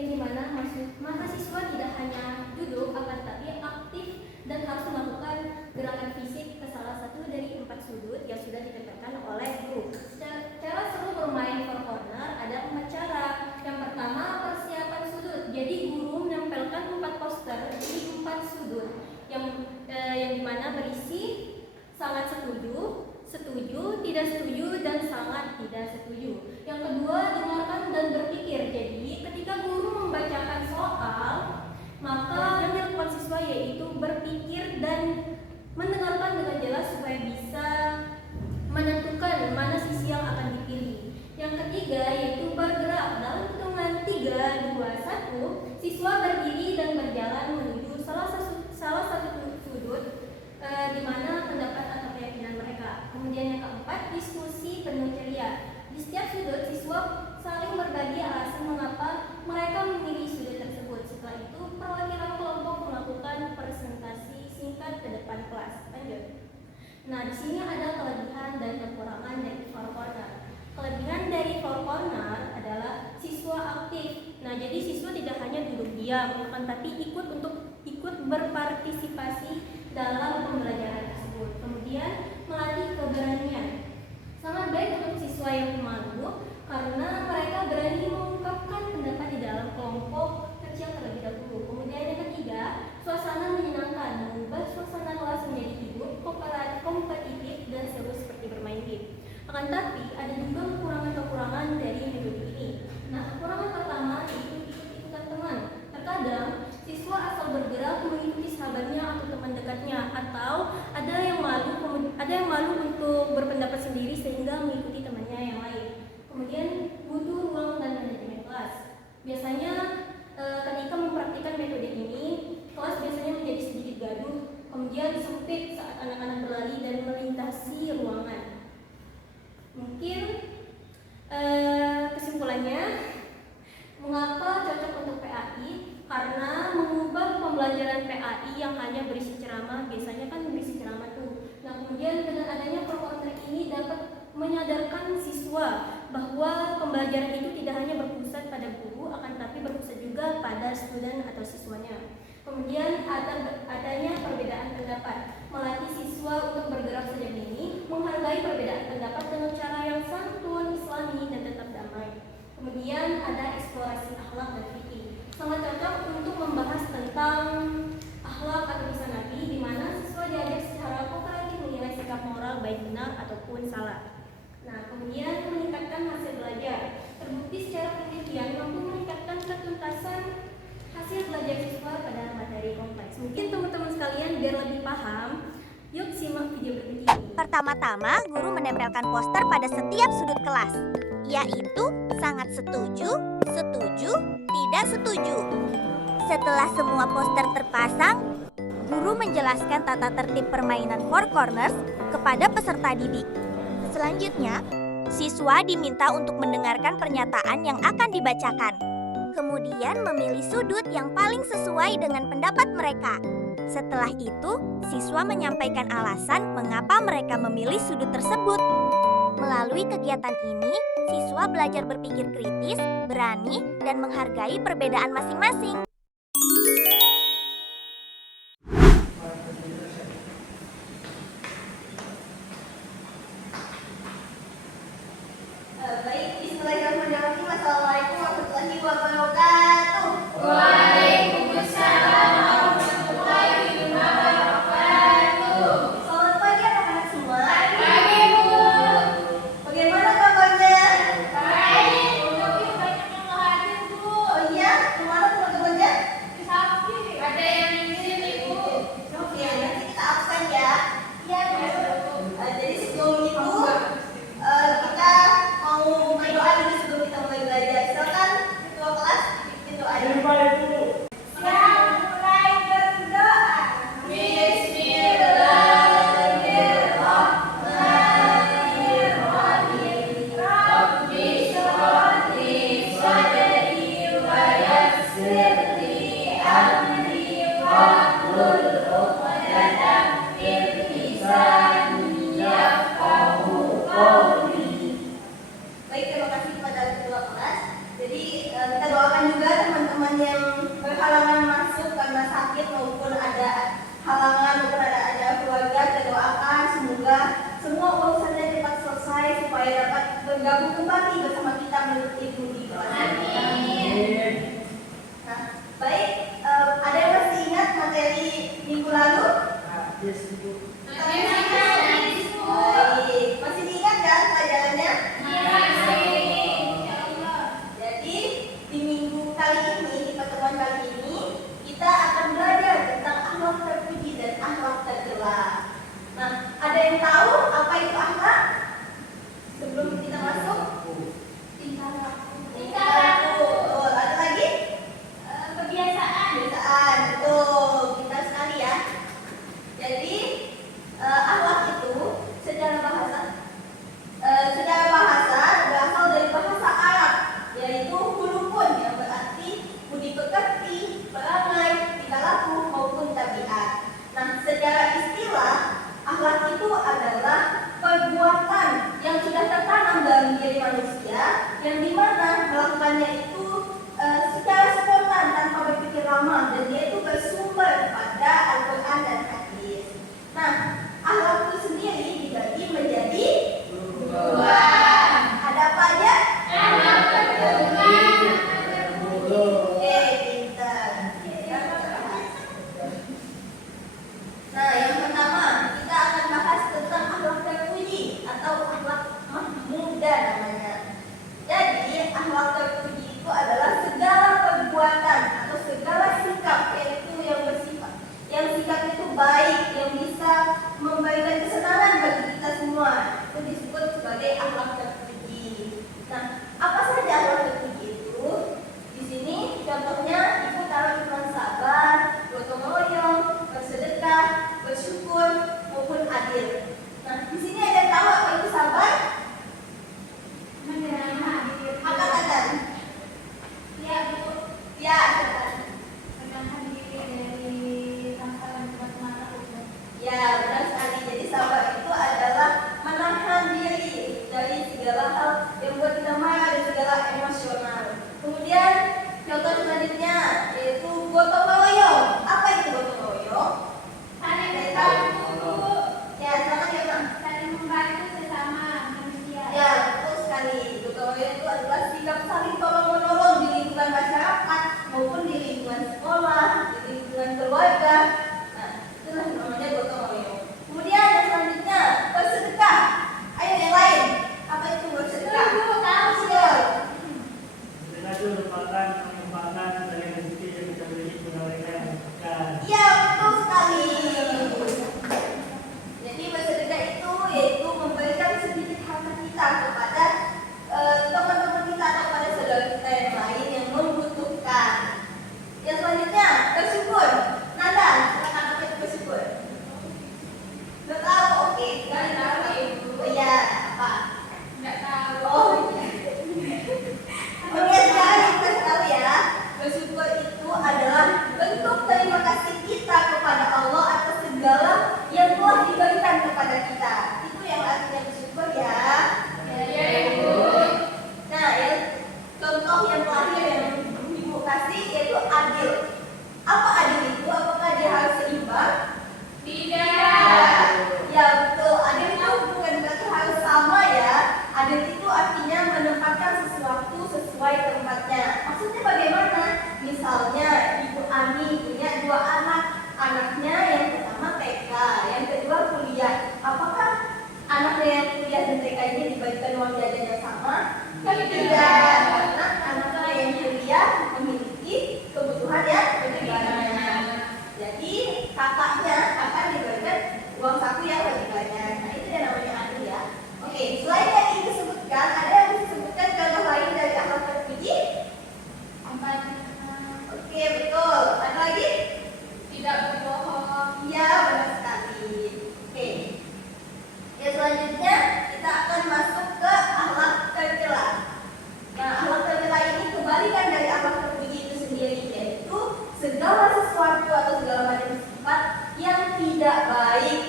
yang dimana mahasiswa tidak hanya duduk, akan tetapi aktif dan harus melakukan gerakan fisik ke salah satu dari 4 sudut yang sudah ditempelkan oleh guru. Cara seru bermain four corner ada 4 cara. Yang pertama, persiapan sudut. Jadi guru menempelkan 4 poster di 4 sudut yang dimana berisi sangat setuju, setuju, tidak setuju, dan sangat tidak setuju. Yang kedua, dengarkan dan berpikir. Jadi ketika guru membacakan soal, maka yang dilakukan siswa yaitu berpikir dan mendengarkan dengan jelas supaya bisa menentukan mana sisi yang akan dipilih. Yang ketiga yaitu bergerak. Dalam hitungan 3, 2, 1, siswa berdiri dan berjalan menuju salah satu sudut di mana pendapat atau keyakinan mereka. Kemudian yang keempat, diskusi penuh ceria. Di setiap sudut siswa saling berbagi alasan mengapa mereka memilih sudut tersebut. Setelah itu perwakilan kelompok melakukan presentasi singkat ke depan kelas. Lanjut. Nah, di sini ada kelebihan dan kekurangan dari four corner. Kelebihan dari four corner adalah siswa aktif. Nah, jadi siswa tidak hanya duduk diam, akan tapi ikut berpartisipasi dalam pembelajaran tersebut. Kemudian melatih keberanian. Sangat baik untuk siswa yang pemalu karena mereka berani mengungkapkan pendapat di dalam kelompok kecil terlebih dahulu. Kemudian yang ketiga, suasana menyenangkan, mengubah suasana kelas menjadi hidup, kompetitif dan seru seperti bermain game. Akan tapi ada juga kekurangan-kekurangan dari metode ini. Nah, kekurangan pertama yaitu ikut-ikutan teman. Terkadang siswa asal bergerak mengikuti sahabatnya atau teman dekatnya, atau ada yang malu untuk berpendapat sendiri sehingga mengikuti temannya yang lain. Kemudian butuh ruang dan manajemen kelas. Biasanya ketika mempraktikkan metode ini, kelas biasanya menjadi sedikit gaduh, kemudian sempit saat anak-anak berlari dan melintasi ruangan. Mungkin kesimpulannya, mengapa cocok untuk PAI? Karena mengubah pembelajaran PAI yang hanya berisi ceramah, biasanya kan berisi ceramah tuh. Nah, kemudian dengan adanya four corner ini dapat menyadarkan siswa bahwa pembelajaran itu tidak hanya berpusat pada guru, akan tapi berpusat juga pada student atau siswanya. Kemudian adanya perbedaan pendapat, melatih siswa untuk bergerak sejak dini, menghargai perbedaan pendapat dengan cara yang santun, islami, dan tetap damai. Kemudian ada eksplorasi akhlak dan fikih. Sangat cocok untuk membahas tentang akhlak atau kisah Nabi, di mana siswa diajar secara kooperatif menilai sikap moral baik benar ataupun salah. Nah, kemudian meningkatkan hasil belajar. Terbukti secara penelitian mampu meningkatkan ketuntasan hasil belajar siswa pada materi kompleks. Mungkin teman-teman sekalian biar lebih paham, yuk simak video berikut ini. Pertama-tama, guru menempelkan poster pada setiap sudut kelas, yaitu sangat setuju, setuju, tidak setuju. Setelah semua poster terpasang, guru menjelaskan tata tertib permainan four corners kepada peserta didik. Selanjutnya, siswa diminta untuk mendengarkan pernyataan yang akan dibacakan. Kemudian memilih sudut yang paling sesuai dengan pendapat mereka. Setelah itu, siswa menyampaikan alasan mengapa mereka memilih sudut tersebut. Melalui kegiatan ini, siswa belajar berpikir kritis, berani, dan menghargai perbedaan masing-masing. Baik, bismillahirrahmanirrahim. Assalamualaikum warahmatullahi wabarakatuh. Waalaikumsalam warahmatullahi wabarakatuh. Selamat pagi anak-anak semua. Pagi, Bu. Bagaimana kabarnya? Baik, tapi banyak yang nggak hadir, Bu. Oh iya, kemana teman-temannya? Sakit. Ada yang izin, Ibu. Oke, nanti kita absen ya. Iya, Bu. Jadi sebelum itu kita mau berdoa dulu sebelum kita mulai belajar. Silakan ketua kelas bergabung kembali bersama kita mengikuti kelas. Amin. Nah, baik, ada yang masih ingat materi minggu lalu? Yes, Ibu. Baik, masih diingat kan pelajarannya? Jadi di minggu kali ini, di pertemuan kali ini, kita akan belajar tentang akhlak terpuji dan akhlak tercela. Nah, ada yang tahu apa itu akhlak? Sebelum kita masuk, tingkah laku. Betul. Ada lagi? Kebiasaan. Betul. Pintar sekali ya. Jadi akhlak itu secara bahasa berasal dari bahasa Arab, yaitu hulukun yang berarti budi pekerti, perangai, tingkah laku maupun tabiat. Nah, secara istilah akhlak itu adalah perbuatan yang sudah tertanam dalam diri manusia, yang dimana melakukannya itu secara spontan tanpa berpikir lama, dan dia itu bersumber pada Al-Quran dan hadis. Nah, akhlak itu sendiri dibagi menjadi dua. Ada apa aja? Oke, pintar. Nah, yang pertama kita akan bahas tentang akhlak terpuji atau akhlak mahmudah namanya. Jadi, akhlak terpuji itu adalah segala perbuatan atau segala sikap yang sikap itu baik, yang bisa memberikan kesenangan bagi kita semua. Itu disebut sebagai akhlak terpuji. Nah, apa saja akhlak terpuji itu? Di sini contohnya ibu taruh iman sabar, gotong royong, bersedekah, bersyukur maupun adil. Nah, di sini ada yang tahu apa itu sabar? Angkat tangan. Ya, silakan. Ya, benar sekali. Jadi sabar itu adalah menahan diri dari segala hal yang membuat kita marah dan segala emosional. Kemudian contoh selanjutnya yaitu gotong royong. Apa itu gotong royong? Ya, silakan ya, Bang. Ya, betul sekali. Gotong royong itu adalah sikap saling tolong-menolong di lingkungan masyarakat maupun di lingkungan sekolah, di lingkungan keluarga. Nah, itulah namanya gotong royong. Kemudian yang selanjutnya bersedekah. Ayo yang lain. Apa itu bersedekah? Siap. Sedekah itu merupakan pengembangan dari rezeki yang kita beri kepada mereka yang membutuhkan. Iya, betul sekali. Jadi bersedekah itu yaitu memberikan sedikit harta kita kepada teman-teman kita atau kepada saudara kita yang lain yang membutuhkan. Yang selanjutnya bersyukur. Nanda, silakan apa itu bersyukur? Nggak tahu, oke. Nggak tahu ibu. Oh iya, apa? Nggak tahu. Oh, oke, sekarang kita tahu ya. Bersyukur itu adalah bentuk terima kasih kita kepada Allah atas segala yang telah diberikan kepada kita. Itu yang artinya bersyukur ya. Ya, Ibu. Nah, yang contoh yang terakhir yang Ibu kasih yaitu adil. Apa adil itu? Apakah dia harus seimbang? Tidak. Ya, betul. Adil itu bukan berarti harus sama ya. Adil itu artinya menempatkan sesuatu sesuai tempatnya. Maksudnya bagaimana? Misalnya Ibu Ani punya 2 anak. Anaknya yang pertama TK, yang kedua kuliah. Apakah anaknya yang kuliah dan TK ini dibagikan uang jajan yang sama? Kan tidak. Karena anaknya yang kuliah memiliki kebutuhan yang berbeda. Jadi kakak diberikan uang saku yang lebih banyak. Nah, itu yang namanya adil ya. Oke, selain yang ini disebutkan, ada yang disebutkan contoh lain dari akhlak terpuji? Oke, betul. Ada lagi? Tidak berbohong. Iya, benar sekali. Oke. Ya, selanjutnya kita akan masuk ke akhlak tercela. Nah, akhlak tercela ini kebalikan dari akhlak terpuji itu sendiri, yaitu segala sesuatu atau segala macam sifat yang tidak baik.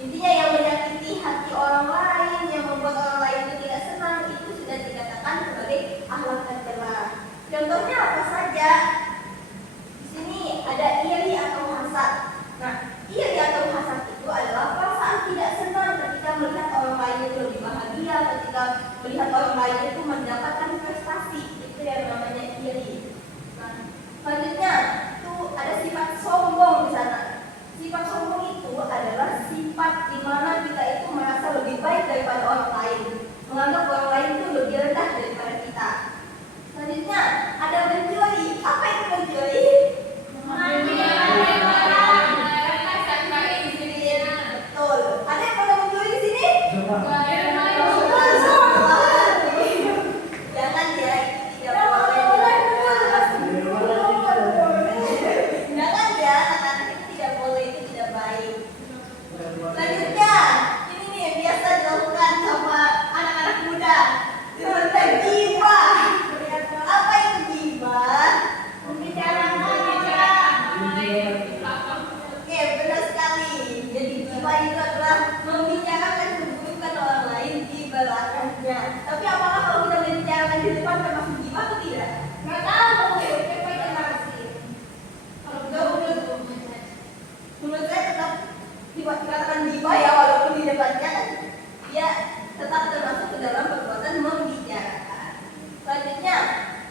Intinya yang menyakiti hati orang lain, yang membuat orang lain itu tidak senang, itu sudah dikatakan sebagai akhlak tercela. Contohnya apa saja? Di sini ada iri atau hasad. Nah, iri atau hasad itu adalah perasaan tidak senang ketika melihat orang lain itu lebih bahagia, ketika melihat orang lain itu mendapatkan prestasi, itu yang namanya iri. Nah, selanjutnya itu ada sifat sombong di sana. Sifat sombong itu adalah sifat di mana kita itu merasa lebih baik daripada orang lain, menganggap orang lain itu lebih rendah daripada kita. Selanjutnya ada mencuri. Apa itu mencuri? Betul. Ada yang pernah mencuri di sini? Jangan ya, itu tidak boleh. Jangan ya, anak-anak itu tidak boleh, itu tidak baik. Selanjutnya, ini nih yang biasa dilakukan sama anak-anak muda. Tentang gibah. Apa itu gibah? Oke, benar sekali. Jadi gibah itu adalah membicarakan keburukan orang lain di belakangnya. Tapi apakah kalau kita membicarakan di depan termasuk gibah atau tidak? Nggak tahu. Menurut saya tetap dikatakan gibah ya, walaupun di depannya kan dia tetap termasuk ke dalam perbuatan membicarakan. Selanjutnya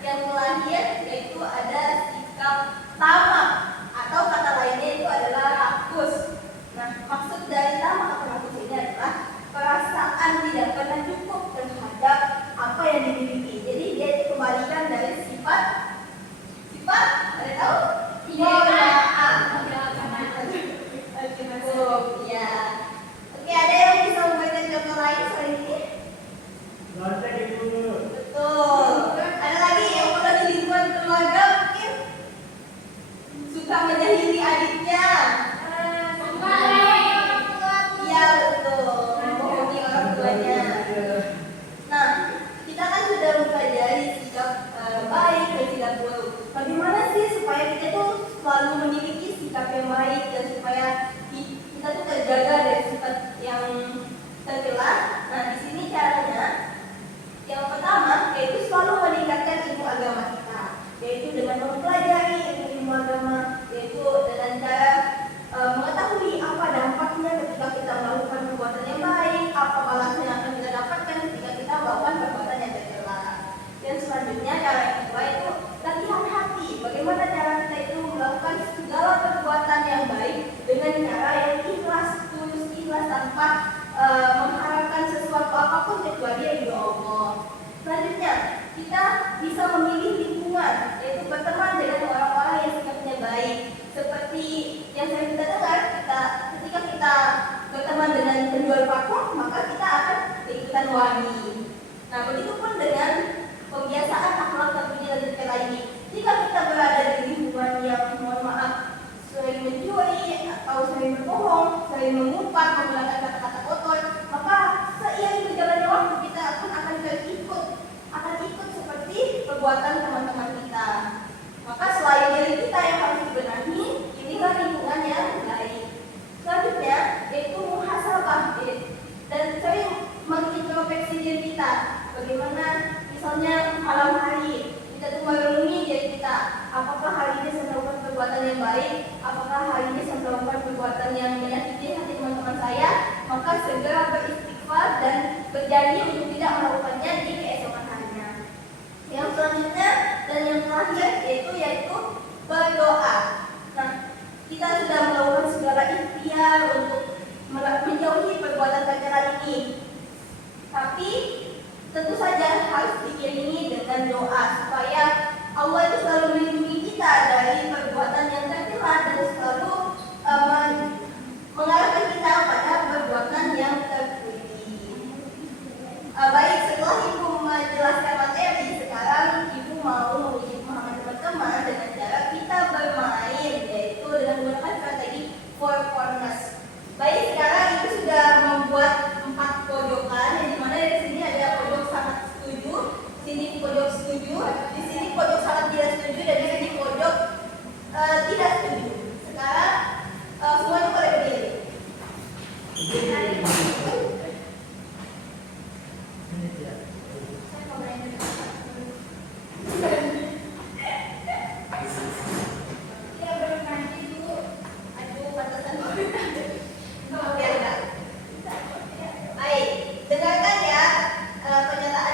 yang terakhir yaitu ada sikap tamak, atau kata lainnya itu adalah rakus. Nah, maksud dari tamak atau rakus ini adalah perasaan tidak pernah cukup terhadap apa yang dimiliki. Jadi dia itu kebalikan dari sifat ada tahu? Cukup, ya. Oke, ada yang bisa memberikan contoh lain selain ini? Lontek ibu dulu. Betul. Ada lagi yang pernah di lingkungan keluarga mungkin suka menjahili adiknya. Iya betul. Membohongi orang tuanya. Nah, kita kan sudah mempelajari sikap baik dan sikap buruk. Bagaimana sih supaya kita tuh selalu memiliki sikap yang baik dan supaya kita tuh terjaga dari sifat yang tercela? Nah, di sini caranya. Yang pertama yaitu selalu meningkatkan ilmu agama kita, yaitu dengan mempelajari ilmu agama, yaitu dengan cara mengetahui apa dampaknya ketika kita melakukan perbuatan yang baik, apa balasnya yang akan kita dapatkan ketika kita melakukan perbuatan yang tercela. Dan selanjutnya cara yang kedua itu latihan hati. Bagaimana cara kita itu melakukan segala perbuatan yang baik dengan cara yang ikhlas, tulus ikhlas tanpa mengharapkan sesuatu apapun kecuali ridho Allah. Selanjutnya, kita bisa memilih lingkungan, yaitu berteman dengan orang-orang yang sikapnya baik. Seperti yang sering kita dengar, ketika kita berteman dengan penjual parfum, maka kita akan keikutan wangi. Nah, begitupun dengan kebiasaan akhlak terpuji dan tercela ini. Jika kita berada di lingkungan yang mohon maaf sering mencuri atau sering berbohong, sering mengumpat, menggunakan kata-kata kotor, maka seiring berjalannya waktu kita pun akan ikut seperti perbuatan teman-teman kita. Maka selain diri kita yang harus dibenahi, inilah lingkungan yang baik. Selanjutnya yaitu muhasabah, dan sering mengintrospeksi diri kita. Bagaimana misalnya malam hari kita tuh merenungi diri kita, apakah hari ini saya melakukan perbuatan yang baik, apakah hari ini saya melakukan perbuatan yang menyakiti hati teman-teman saya, maka segera beristighfar dan berjanji untuk tidak melakukannya di keesokan harinya. Yang selanjutnya dan yang terakhir yaitu berdoa. Nah, kita sudah melakukan segala ikhtiar untuk menjauhi perbuatan tercela ini, tapi tentu saja harus diiringi dengan doa supaya Allah itu selalu melindungi kita dari perbuatan yang tercela dan selalu mengarahkan kita pada perbuatan yang terpuji. Baik, setelah Ibu menjelaskan materi, sekarang Ibu mau menguji pemahaman teman-teman dengan cara kita bermain, yaitu dengan menggunakan strategi four corners. Baik, sekarang Ibu sudah membuat 4 pojokan, yang dimana di sini ada pojok sangat setuju, sini pojok setuju, di sini pojok sangat tidak setuju, dan di sini pojok tidak setuju. Sekarang semuanya boleh berdiri. Baik, dengarkan ya pernyataan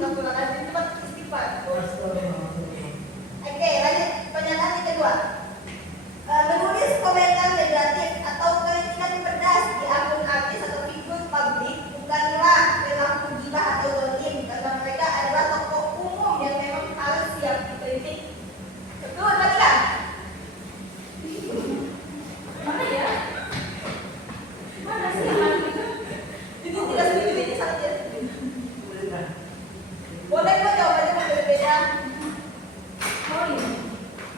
Astagfirullahaladzim, cepat istighfar. Astagfirullahaladzim. Oke, lanjut pernyataan yang kedua. Menulis komentar negatif atau kritikan pedas di akun artis atau figur publik bukanlah perilaku gibah atau dolim, karena mereka adalah tokoh umum yang memang harus siap dikritik. Betul, kan? Mana ya? Mana sih yang itu? Ini tidak setuju, ini sangat tidak setuju. Boleh kok jawabannya berbeda. Oh iya.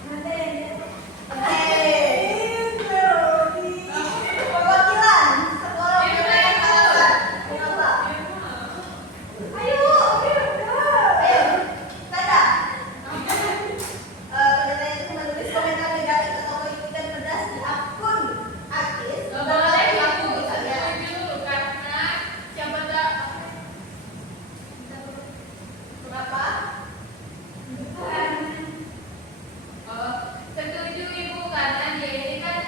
Ada yang Perwakilan sekolah menyampaikan alasan. Mengapa? Ayo, tanda. Pernyataan itu menulis komentar negatif atau kritikan pedas di akun artis. Kenapa? Setuju Ibu, karena dia ini kan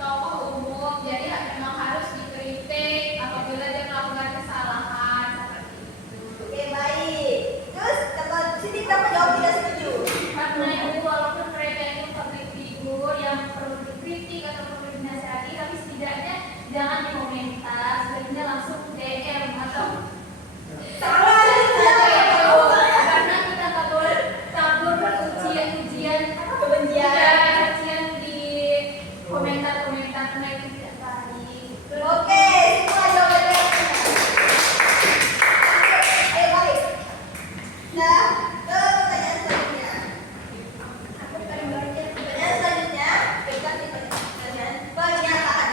tokoh umum, jadi memang harus dikritik apabila dia melakukan kesalahan seperti itu. Oke, baik. Terus kalau sini kenapa jawab tidak setuju? Karena Ibu, walaupun mereka itu public figure yang perlu dikritik atau perlu dinasihati, tapi setidaknya jangan dikomentar, sebaiknya langsung DM atau karena kita nggak boleh tabur ujian kebencian di komentar-komentar, karena itu tidak baik. Oke, semua jawabannya. Ayo balik. Nah, ke pertanyaan selanjutnya. Pertanyaan selanjutnya, dekat di pertanyaan pernyataan.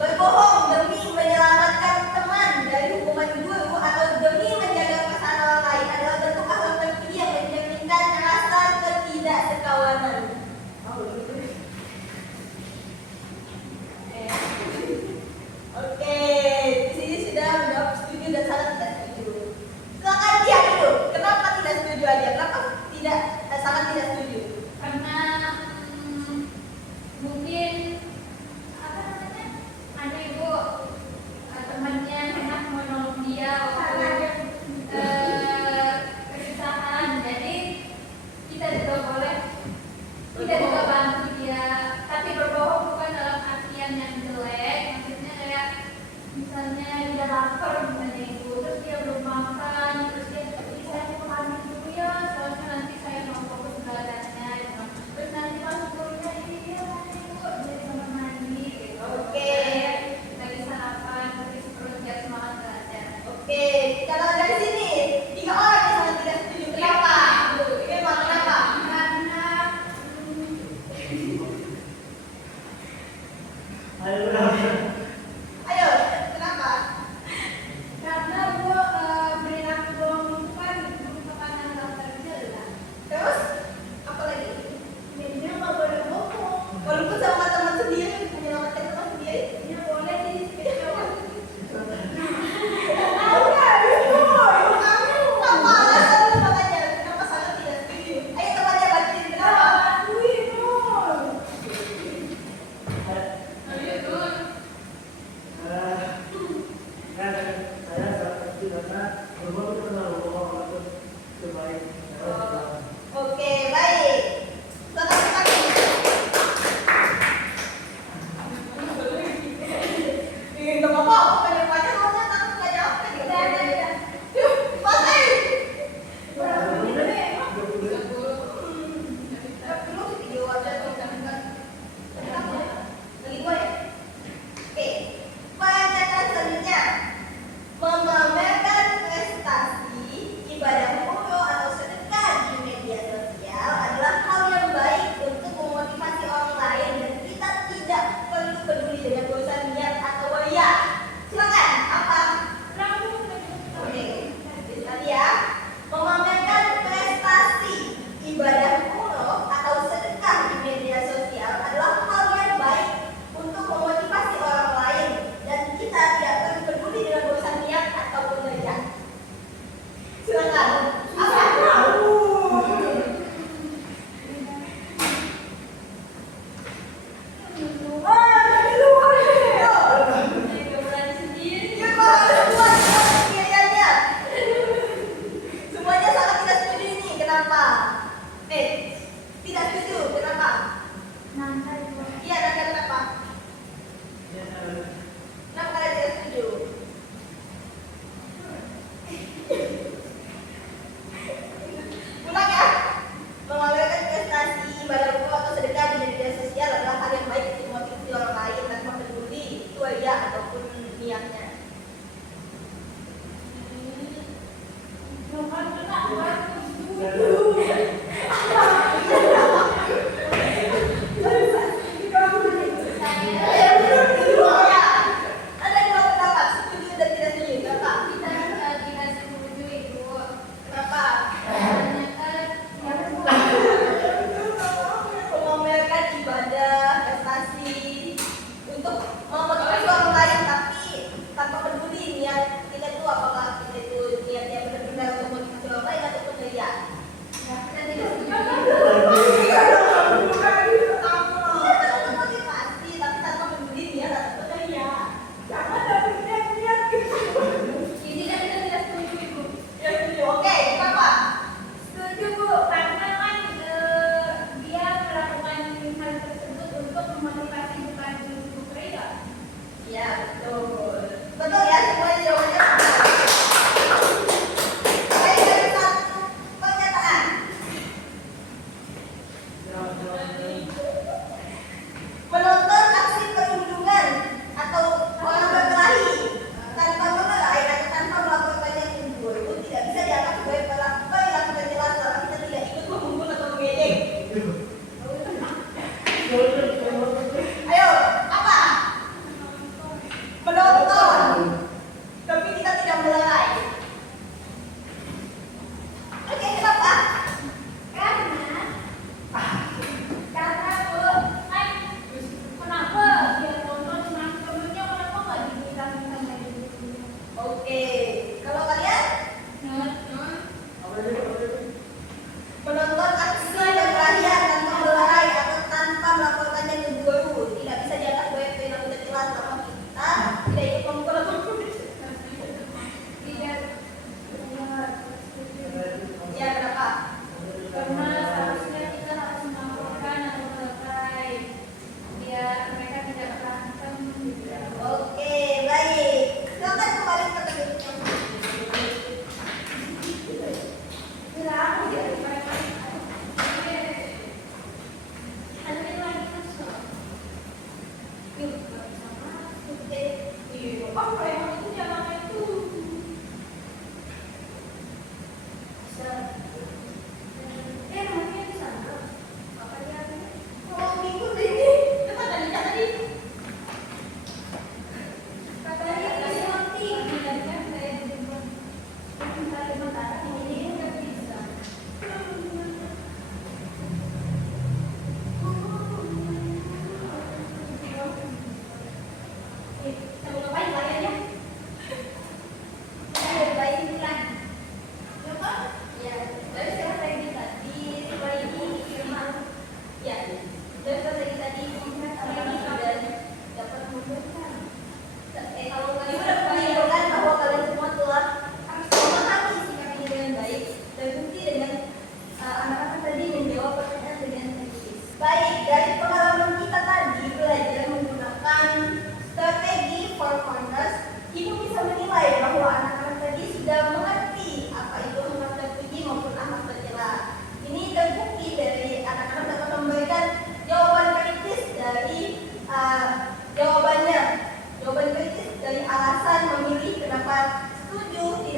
Berbohong demi menyelamatkan teman dari hukuman guru atau demi menjaga perasaan orang lain adalah bentuk akhlak tertinggi yang mencerminkan rasa ketidaksekawanan. Oke, di sini sudah menjawab setuju dan sangat tidak setuju. Silakan dia dulu. Kenapa tidak setuju aja? Kenapa tidak sangat tidak setuju? Karena mungkin apa namanya, ada Ibu temannya enak menolong dia waktu kesusahan, jadi kita juga boleh kita juga bantu dia, tapi berbohong bukan dalam artian yang jelek, maksudnya kayak misalnya dia lapar misalnya Ibu, terus dia belum makan, terus dia saya mau makan dulu ya, soalnya nanti saya mau fokus belajarnya gitu. Terus nanti pas kuliah ini dia nanti Ibu jadi kamar mandi gitu. Oke. Lagi sarapan, terus perut biar semangat belajar. Oke, kalau dari sini 3 orang yang sangat tidak setuju. Kenapa? Memang kenapa? Karena Ayo, Ayo, kenapa? karena Bu perilaku bohong itu kan merupakan hal tercela. Terus apa lagi? Jadinya nggak boleh bohong. Walaupun sama teman sendiri, menyelamatkan teman sendiri. Ya boleh sih spesial. Tahu nggak? Kamu apa alasannya makanya? Kenapa sangat tidak setuju? Ayo temannya bantuin kenapa? Ayo Dun. kan saya sangat setuju karena berbohong itu benar, bohong itu terbaik. Oke, baik. Selamat pagi. Nggak apa-apa, aku banyak baca soalnya takut nggak jawab kan gitu. Yuk, masih. Dulu video aja tuh kan. Lagi 2 ya? Oke. Pernyataan selanjutnya. Memamerkan prestasi, ibadah umroh atau sedekah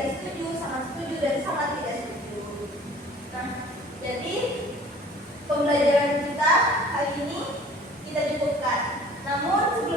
tidak setuju, sangat setuju, dan sangat tidak setuju. Nah, jadi pembelajaran kita hari ini kita cukupkan. Namun